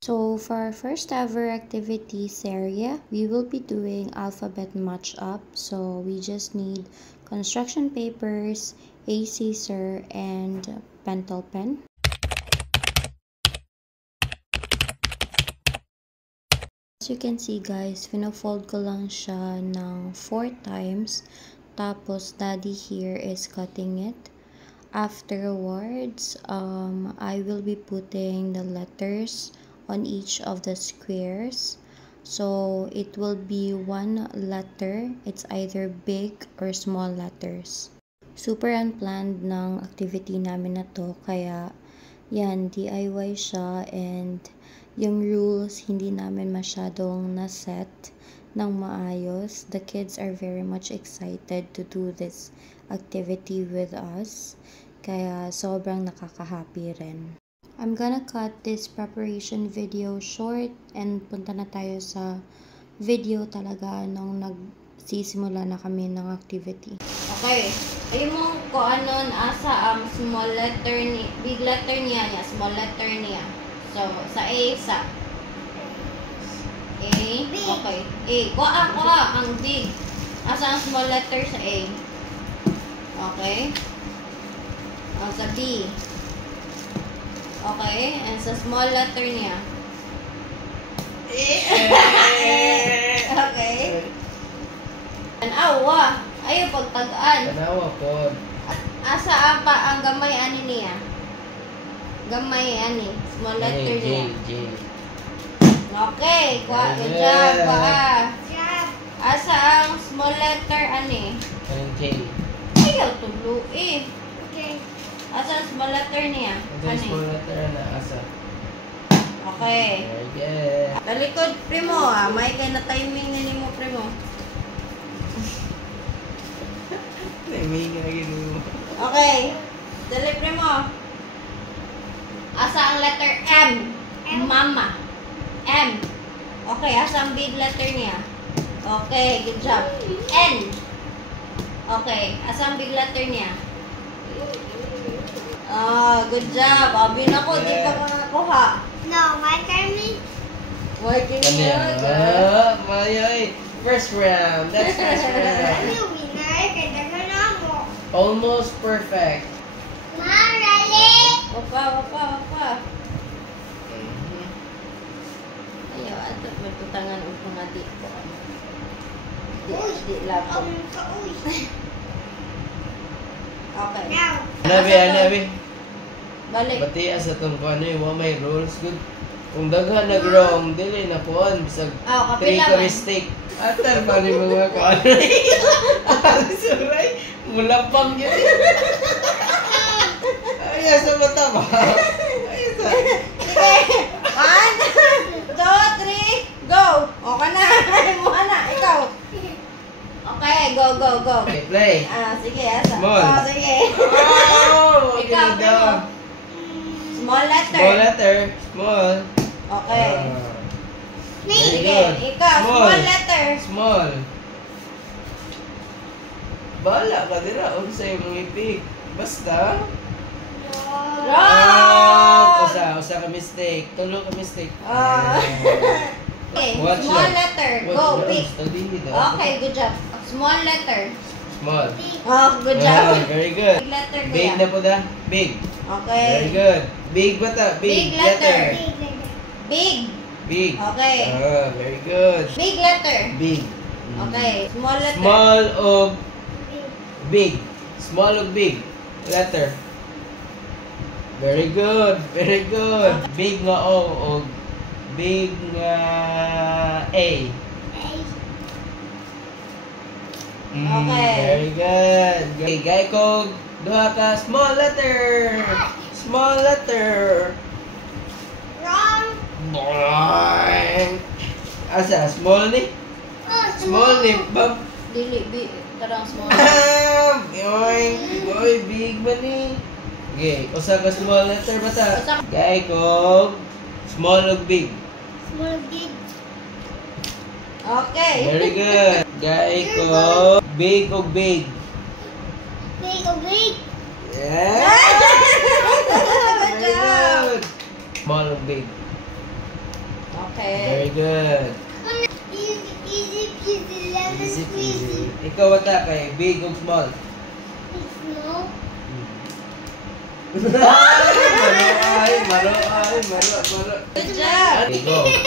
So for our first ever activities area, we will be doing alphabet match up. So we just need construction papers, a scissor, and pentel pen. As you can see guys, pinafold ko lang siya ng 4 times. Tapos daddy here is cutting it. Afterwards, I will be putting the letters on each of the squares. So it will be one letter. It's either big or small letters. Super unplanned ng activity namin na to, kaya yan, DIY siya, and yung rules hindi namin masyadong na-set ng maayos. The kids are very much excited to do this activity with us, kaya sobrang nakaka-happy rin. I'm gonna cut this preparation video short and punta na tayo sa video talaga nung nagsisimula na kami ng activity. Okay. Ayun mo kung ano asa ang small letter ni big letter niya, small letter niya. So sa A sa A. Okay. A. Kuha ang big. Asa ang small letter sa A? Okay. Sa B. Okay. And sa small letter niya. Okay. Tanawa. Ayaw pagtagaan. Tanawa po. Asa pa ang gamay ani niya? Gamay ani. Small letter niya. J. Okay. Good job. Asa ang small letter ani? J. Ayaw tulo eh. Okay. Asa ang small letter niya? Ito small letter na asa. Okay. Very good. Talikod, primo may kay na timing na mo primo. May ginagin mo. Okay. Dali primo. Asa ang letter M? Mama. M. Okay, asa ang big letter niya? Okay, good job. N. Okay, asa ang big letter niya? Good job. Abin ako, di pa ko nakuha. No, my turn me. Working Kanya. good. Mayoy. First round. That's first round. Ano winner? Kaya na mo. Almost perfect. Mom, rally. Wapa. Ayaw, ato may putangan ang mga di ko. Di lang ko. Okay. Now. Anabi. Balik. Bati sa itong ano yung may rules good. Kung daghan nag-wrong, dili na kuhan. Bisag kapila ko man. mistake. Atar pa ni mga kuhan. Suray. Mulapang yun. Ay, sa mata ba? Ay, sa. Sige. 1, 2, 3, go! Okay na. Mo na. Ikaw. Okay, go. Okay, play. Sige. Asa. Small. Sige. Oh! Ikaw, primo. Small letter. Small letter. Small. Okay. Very Sige. good. Ikaw, small letter. Small. Bahala ka dira. Unsay mong ipik. Basta. Wrong! Usa ka mistake. Tulo ka mistake. Okay, Watch small lang. letter. Go, pick. Okay, good job. Small letter. Small. Oh, good job. Very good. Big letter Big kuya. na po da. Big. Okay. Very good. Big bata. Big letter. Big. Big. Okay. Very good. Big letter. Big. Okay. Small letter. Small of big. Small of big. Letter. Very good. Very good. Big nga O o big nga A. Okay. Very good. Okay, gay ko duha ka small letter. Small letter. Wrong. Boing. Asa small ni? Small ni bab. Dili, tarang small. Boing. Boy, big man ni. Okay, usa ka small letter bata. Usa Gay ko small ug big. Small gig. Okay. Very good. Gay ko big ug big. Big. Yeah. Good Very job. good. Small ug big. Okay. Very good. Easy, easy, easy, lemon Easy squeezy. peasy. Ikaw wata kay big o small? No. Maro ay. Good job. Okay, go.